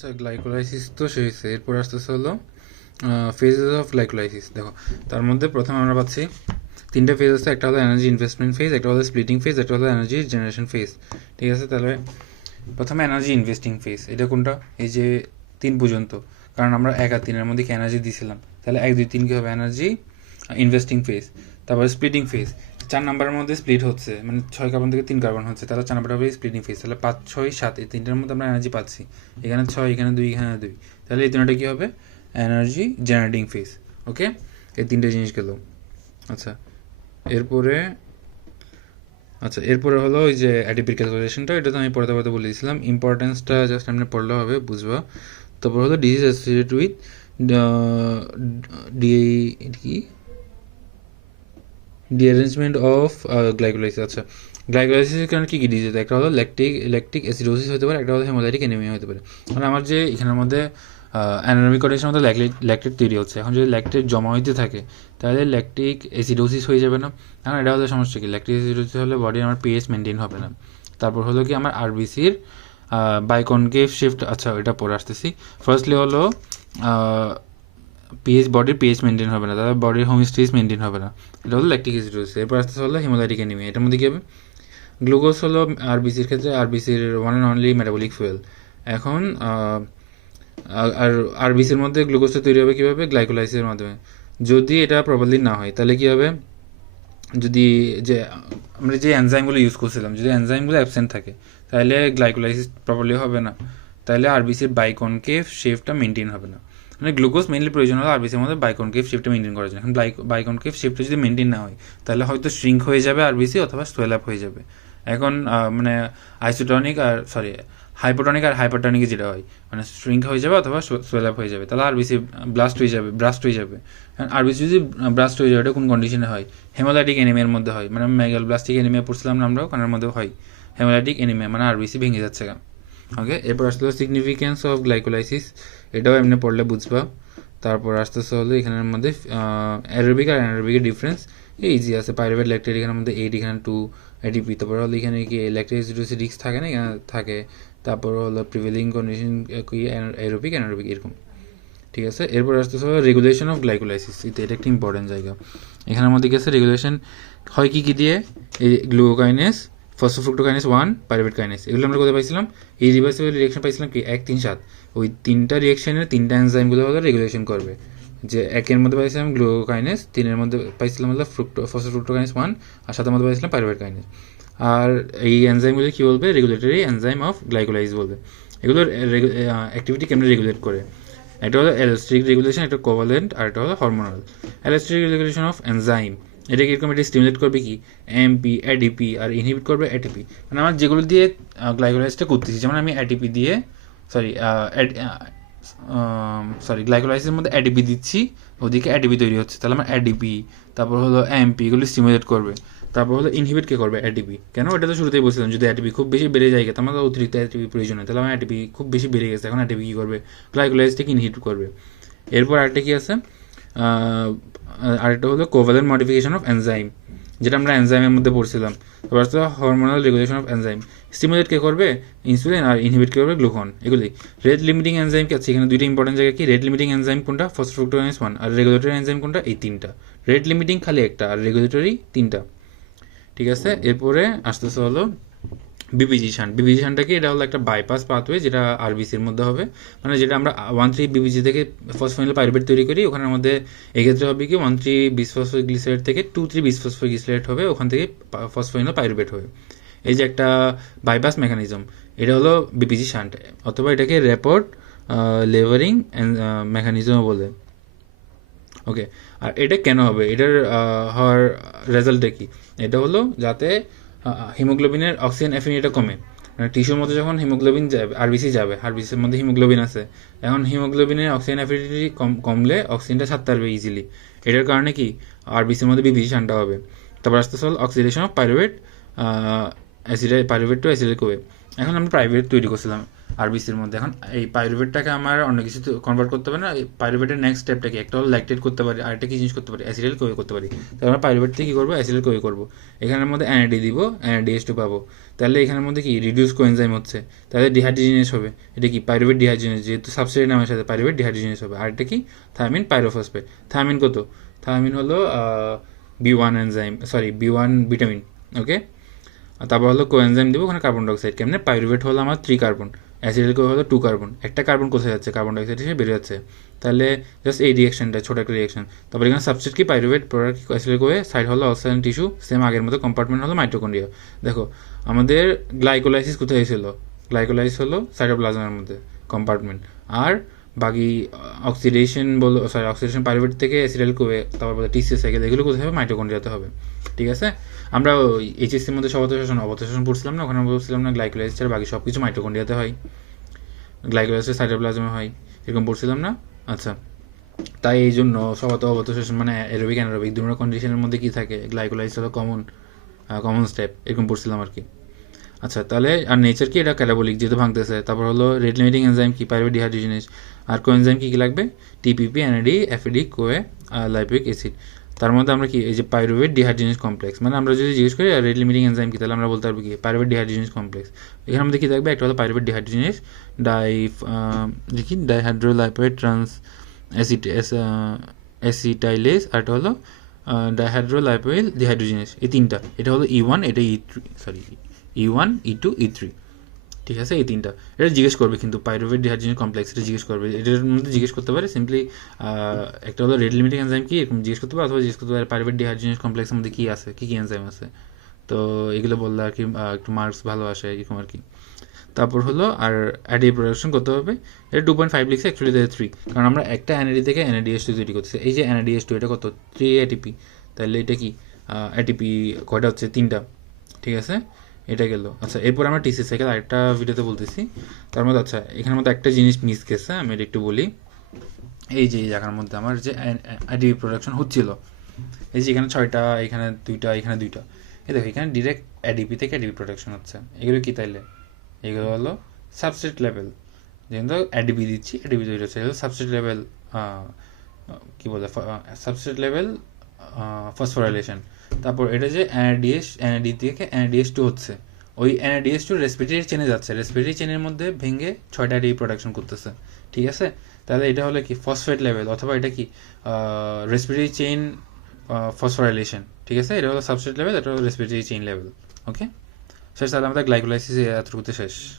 আচ্ছা, গ্লাইকোলাইসিস তো শেষ হয়েছে। এরপর আসতেছে হলো ফেজেস অফ গ্লাইকোলাইসিস। দেখো, তার মধ্যে প্রথমে আমরা পাচ্ছি তিনটা ফেজ আছে। একটা হলো এনার্জি ইনভেস্টমেন্ট ফেজ, একটা হলো স্প্লিটিং ফেজ, একটা হলো এনার্জি জেনারেশন ফেজ। ঠিক আছে, তাহলে প্রথমে এনার্জি ইনভেস্টিং ফেজ। এটা কোনটা? এই যে 3 পর্যন্ত, কারণ আমরা 1 আর 3-এর মধ্যে কি এনার্জি দিয়েছিলাম, তাহলে 1 2 3 কি হবে? Energy investing phase. তারপর স্প্লিটিং ফেজ, 4 নাম্বারের মধ্যে স্প্লিট হচ্ছে, মানে 6 কার্বন থেকে 3 কার্বন হচ্ছে, তাহলে 4 নাম্বার হবে স্প্লিটিং ফেজ। তাহলে 5 6 7 এই তিনটার মধ্যে আমরা এনার্জি পাচ্ছি, এখানে 6, এখানে 2, এখানে 2, তাহলে এই তিনটা কি হবে? Energy generating phase. ওকে, এই তিনটে জিনিস গেল। আচ্ছা, এরপরে এরপরে হলো ওই যে অ্যাডিপির ক্যালকুলেশনটা, এটা তো আমি পড়তে পড়তে বলে দিয়েছিলাম, ইম্পর্টেন্সটা জাস্ট আপনি পড়লে হবে, বুঝবা। তারপর হলো ডিজিজ অ্যাসোসিয়েটেড উইথ ডি কি ডিঅ্যারেঞ্জমেন্ট অফ গ্লাইকোলাইসিস। আচ্ছা, গ্লাইকোলাইসিসের কারণে কী কী ডিজিজ? একটা হলো ল্যাকটিক অ্যাসিডোসিস হতে পারে, একটা হলো হেমোলাইটিক অ্যানিমিয়া হতে পারে। মানে আমার যে এখানের মধ্যে অ্যানারমিক কন্ডিশনের মধ্যে ল্যাকটেট তৈরি হচ্ছে, এখন যদি ল্যাকটেট জমা হইতে থাকে তাহলে ল্যাকটিক অ্যাসিডোসিস হয়ে যাবে না? এখন এটা হলে সমস্যা কি? ল্যাকটিক অ্যাসিডোসিস হলে বডির আমার পিএইচ মেনটেন হবে না। তারপর হলো কি আমার আরবিসির বাইকনকেভ শিফট। আচ্ছা, এটা পরে আসতেছি। ফার্স্টলি হলো বডির পিএইচ মেনটেন হবে না, তাহলে বডির হোমিওস্টেসিস মেনটেন হবে না, এটা হলো ল্যাকটিক অ্যাসিডোসিস। এরপর আসতে হলো হিমোলাইটিক অ্যানিমিয়া। এটার মধ্যে কী হবে? গ্লুকোজ হলো আরবিসির ক্ষেত্রে আরবিসির one and only metabolic fuel. এখন আর আরবিসির মধ্যে গ্লুকোজটা তৈরি হবে কীভাবে? গ্লাইকোলাইসিসের মাধ্যমে। যদি এটা প্রপারলি না হয় তাহলে কী হবে? যদি যে আমরা যে এনজাইমগুলো ইউজ করছিলাম, যদি এনজাইমগুলো অ্যাবসেন্ট থাকে তাহলে গ্লাইকোলাইসিস প্রপারলি হবে না, তাহলে আরবিসির বাইকনকেভ শেপটা মেনটেন হবে না। মানে গ্লুকোজ মেইনলি প্রয়োজন হলো আরবিসির মধ্যে বাইকনকেভ শেপটা মেনটেন করার জন্য। এখন বাইকনকেভ শেপটা যদি মেনটেন না হয় তাহলে হয়তো শ্রিঙ্ক হয়ে যাবে আরবিসি, অথবা সোয়েল আপ হয়ে যাবে। এখন মানে আইসোটনিক আর হাইপোটনিক আর হাইপারটনিকে যেটা হয়, মানে শ্রিঙ্ক হয়ে যাবে অথবা সোয়েল আপ হয়ে যাবে, তাহলে আরবিসি ব্রাস্ট হয়ে যাবে। আরবিসি যদি ব্রাস্ট হয়ে যাবে, এটা কোন কন্ডিশনে হয়? হেমোলাইটিক এনিমিয়ার মধ্যে হয়, মানে মেগালব্লাস্টিক এনিমিয়া পড়ছিলাম না আমরাও, কারণের মধ্যে হয় হেমোলাইটিক এনিমিয়া, মানে আরবিসি ভেঙে যাচ্ছে। ওকে, এরপর আসলে সিগনিফিকেন্স অফ গ্লাইকোলাইসিস, এটাও এমনি পড়লে বুঝবা। তারপর আসতেছে হলো এখানের মধ্যে অ্যারোবিক আর অ্যানারোবিকের ডিফারেন্স ইজি আছে। পাইরুভেট ল্যাকটেট এখানের মধ্যে 8, এখানে 2 এটিপি। তারপর হলো এখানে কি ল্যাকটেট অ্যাসিডোসিস রিস্ক থাকে না, এখানে থাকে। তারপর হলো প্রিভেলিং কন্ডিশন কি অ্যারোবিক অ্যানারোবিক এরকম। ঠিক আছে, এরপর আসতেছে হলো রেগুলেশন অফ গ্লাইকোলাইসিস। এটা একটা ইম্পর্টেন্ট জায়গা। এখানের মধ্যে গেছে রেগুলেশন হয় কী কী দিয়ে? এই গ্লুকোকাইনেস, ফসফোফ্রুক্টোকাইনেস 1, পাইরুভেট কাইনেস, এগুলো আমরা কোথায় পাইছিলাম? ইরিভার্সিবল রিয়েকশন পাইছিলাম কি 1 3 7। ওই তিনটা রিয়েকশনের তিনটা এনজাইমগুলো হলো রেগুলেশন করবে। যে 1-এর মধ্যে পাইছিলাম গ্লুকোকাইনেস, 3-এর মধ্যে পাইছিলাম হলো ফসফোফ্রুক্টোকাইনেস 1, আর 7-এর মধ্যে পাইছিলাম পাইরুভেট কাইনেস। আর এই এনজাইমগুলো কী বলবে? রেগুলেটরি এনজাইম অফ গ্লাইকোলাইসিস বলবে। এগুলোর অ্যাক্টিভিটি কেমন রেগুলেট করে? একটা হলো অ্যালোস্টিক রেগুলেশন, একটা কোভালেন্ট, আর একটা হলো hormonal. Allosteric regulation of enzyme, এটা কীরকম? এটা স্টিমুলেট করবে কি এমপি, এডিপি, আর ইনহিবিট করবে এটিপি। মানে আমার যেগুলো দিয়ে গ্লাইকোলাইসিসটা করতেছি, যেমন আমি এটিপি দিয়ে সরি গ্লাইকোলাইসিসের মধ্যে এডিপি দিচ্ছি, ওদিকে এডিপি তৈরি হচ্ছে, তাহলে আমার এডিপি, তারপর হলো এমপি, এগুলো স্টিমুলেট করবে। তারপর হলো ইনহিবিট কে করবে? এটিপি। কেন? এটা তো শুরুতেই বলছিলাম, যদি এটিপি খুব বেশি বেড়ে যায় তাহলে আমার অতিরিক্ত এটিপি প্রয়োজন হয়, তাহলে আমার এটিপি খুব বেশি বেড়ে গেছে, এখন এটিপি কী করবে? গ্লাইকোলাইসিসটাকে ইনহিবিট করবে। এরপর আরেকটা কী আছে? আরেকটা হলো কোভালেন্ট মডিফিকেশন অফ এনজাইম, যেটা আমরা এনজাইমের মধ্যে পড়ছিলাম। তারপর আসলে hormonal regulation of enzyme, stimulate কে করবে? ইনসুলিন, আর ইনহিবিট কে করবে? গ্লুকন। এগুলি রেট লিমিটিং এনজাইম কি আছে? এখানে দুইটা ইম্পর্টেন্ট জায়গা কি? রেট লিমিটিং এনজাইম কোনটা? ফসফোফ্রুক্টোকাইনেস 1। আর রেগুলেটরি এনজাইম কোনটা? এই তিনটা। রেট লিমিটিং খালি একটা, আর রেগুলেটরি তিনটা। ঠিক আছে, এরপরে আসতেছে হলো বিপিজি শান্ট। বিপিজি শান্টটা কি? এটা হলো একটা বাইপাস পাথওয়ে, যেটা আরবিসির মধ্যে হবে, মানে যেটা আমরা 1,3 বিপিজি থেকে ফসফোনিল পাইরুভেট তৈরি করি, ওখানের মধ্যে এক্ষেত্রে হবে কি 1,3 বিসফসফোগ্লিসারেট থেকে 2,3 বিসফসফোগ্লিসারেট হবে, ওখান থেকে ফসফোনিল পাইরুভেট হবে। এই যে একটা বাইপাস মেকানিজম, এটা হলো বিপিজি শান্ট, অথবা এটাকে র্যাপড লেভারিং মেকানিজমও বলে। ওকে, আর এটা কেন হবে? এটার হওয়ার রেজাল্টটা কি? এটা হলো যাতে হিমোগ্লোবিনের অক্সিজেন অ্যাফিনিটিটা কমে। মানে টিস্যুর মধ্যে যখন হিমোগ্লোবিন যাবে, আরবিসি যাবে, আরবিসির মধ্যে হিমোগ্লোবিন আছে, এখন হিমোগ্লোবিনের অক্সিজেন অ্যাফিনিটি কমলে অক্সিজেনটা ছাড়তে পারবে ইজিলি। এটার কারণে কি আরবিসির মধ্যে বিপিজি শানটা হবে। তারপর আসতে হল oxidation of pyruvate, pyruvate to acetyl CoA. এখন আমরা পাইরুভেট তৈরি করছিলাম, আরবিসির মধ্যে। এখন এই পাইরুভেটটাকে আমার অন্য কিছু কনভার্ট করতে হবে না। এই পাইরুভেটের নেক্সট স্টেপটা কি, একটা হলো ল্যাকটেট করতে পারি, আরেকটা কি জিনিস করতে পারি, অ্যাসিটাইল কোয়ে করতে পারি। তাহলে আমরা পাইরুভেট থেকে কী করবো, অ্যাসিটাইল কোয়ে করবো। এখানের মধ্যে এনএডি দিব, এনএডিএস2 পাবো। তাহলে এখানের মধ্যে কি রিডিউস কোএনজাইম হচ্ছে, তাহলে ডিহাইড্রোজিনেস হবে। এটা কি পাইরুভেট ডিহাইড্রোজিনেস, যেহেতু সাবস্ট্রেট নামের সাথে পাইরুভেট ডিহাইড্রোজিনেস হবে। আরেকটা কি থায়ামিন পাইরোফসফেট। থায়ামিন কত, থায়ামিন হলো B1 enzyme, sorry B1 vitamin. ওকে, তারপর হলো কোএনজাইম দিব, ওখানে কার্বন ডাইঅক্সাইড। কেমনে, পাইরুভেট হলো আমার 3 কার্বন, অ্যাসিটাইল কোয়ে হলো 2 কার্বন, একটা কার্বন কোথায় যাচ্ছে, কার্বন ডাইঅক্সাইড হিসেবে বেরিয়ে যাচ্ছে। তাহলে জাস্ট এই রিয়াকশনটা ছোট একটা রিয়াকশন। তারপর এখানে সাবস্ট্রেট কি পাইরুভেট, প্রোডাক্ট কি অ্যাসিটাইল কোয়ে, সাইড হলো অক্সিজেন টিস্যু, সেম আগের মতো কম্পার্টমেন্ট হলো মাইটোকন্ড্রিয়া। দেখো আমাদের গ্লাইকোলাইসিস কোথায় হয়েছিল, গ্লাইকোলাইসিস হলো সাইটোপ্লাজমের মধ্যে কম্পার্টমেন্ট। আর বাকি অক্সিডেশন বলো, সরি অক্সিডেশন পাইরুভেট থেকে অ্যাসিটাইল কোয়ে, তারপর টিসিএস সাইকেল, এগুলো কোথায় হবে, মাইটোকন্ড্রিয়াতে হবে। ঠিক আছে, আমরা এইচএসসির মধ্যে অবতোষণ পড়ছিলাম না, ওখানে বলছিলাম না গ্লাইকোলাইসিস ছাড়া বাকি সব কিছু মাইটোকন্ড্রিয়াতে হয়, গ্লাইকোলাইসিস সাইটোপ্লাজমে হয়, এরকম পড়ছিলাম না। আচ্ছা, তাই এই জন্য অবতোষণ মানে অ্যারোবিক অ্যানারোবিক দুটো কন্ডিশনের মধ্যে কি থাকে, গ্লাইকোলাইসিস হলো কমন স্টেপ, এরকম পড়ছিলাম আর কি। আচ্ছা, তাহলে আর নেচার কি, এটা ক্যাটাবলিক যেহেতু ভাঙতেছে। তারপর হলো রেট লিমিটিং এনজাইম কি, পাইরুভেট ডিহাইড্রোজিনেস। আর কোএনজাইম কি কি লাগবে, TPP, NAD, FAD, Koi, lipoic acid. তার মধ্যে আমরা কি এই যে পাইরুভেট ডিহাইড্রোজিনেস কমপ্লেক্স, মানে আমরা যদি জিজ্ঞেস করি রেট লিমিটিং এনজাইম কি, তাহলে আমরা বলতে পারবো কি পাইরুভেট ডিহাইড্রোজিনেস কমপ্লেক্স। এখানের মধ্যে কি থাকবে, একটা হলো পাইরুভেট ডিহাইড্রোজিনেস দেখি ডাইহাইড্রোলাইপয়েড ট্রান্স অ্যাসিটাইলেস, আর একটা হলো ডাইহাইড্রোলাইপয়েড ডিহাইড্রোজিনেস। এই তিনটা, এটা হলো E1, এটা E1, E2, E3। ঠিক আছে, এই তিনটা এটা জিজ্ঞেস করবে, কিন্তু পাইরুভেট ডিহাইড্রোজিনেস কমপ্লেক্স এটা জিজ্ঞেস করবে, এটার মধ্যে জিজ্ঞেস করতে পারে সিম্পলি একটা হলো রেট লিমিটিং এনজাইম কি, এরকম জিজ্ঞেস করতে পারে, অথবা জিজ্ঞেস করতে পারে পাইরুভেট ডিহাইড্রোজিনেস কমপ্লেক্সের মধ্যে কি আছে, কি কি এনজাইম আছে। তো এগুলো বললে আর কি একটু মার্কস ভালো আসে এরকম আর কি। তারপর হলো আর অ্যাডিপ প্রোডাকশন করতে হবে, এটা 2.5 লিখছে, অ্যাকচুয়ালি 3, কারণ আমরা একটা এনএডি থেকে NADH2 তৈরি করতেছি। এই যে NADH2 এটা কত, 3 ATP, তাহলে এটা কি ATP কয়টা হচ্ছে, 3টা। ঠিক আছে, এটা গেল। আচ্ছা, এরপর আমরা টিসি সাইকেল আরেকটা ভিডিওতে বলতেছি। তার মধ্যে আচ্ছা এখানের মধ্যে একটা জিনিস মিস গেছে, আমি এটা একটু বলি। এই যে এই জায়গার মধ্যে আমার যে ADP প্রোডাকশন হচ্ছিল, এই যে এখানে 6টা, এখানে 2টা, এখানে 2টা, এই দেখো এখানে ডিরেক্ট ADP থেকে ADP প্রোডাকশন হচ্ছে। এগুলো কি তাইলে, এগুলো হলো সাবস্ট্রেট লেভেল, যেহেতু ADP দিচ্ছি, ADP তৈরি হচ্ছে, এগুলো সাবস্ট্রেট লেভেল, কী বলে, সাবস্ট্রেট লেভেল ফসফোরাইলেশন। তারপর এটা যে NAD থেকে NADH2 হচ্ছে, ওই NADH2 রেসপিরেটরি চেনে যাচ্ছে, রেসপিরেটরি চেনের মধ্যে ভেঙে 6টা ADP প্রোডাকশন করতেছে। ঠিক আছে, তাহলে এটা হলো কি ফসফেট লেভেল, অথবা এটা কি রেসপিরেটরি চেইন ফসফোরাইলেশন। ঠিক আছে, এটা হলো সাবস্ট্রেট লেভেল, এটা হলো রেসপিরেটরি চেইন লেভেল। ওকে, শেষ, তাহলে আমাদের গ্লাইকোলাইসিস এতটুকুতে শেষ।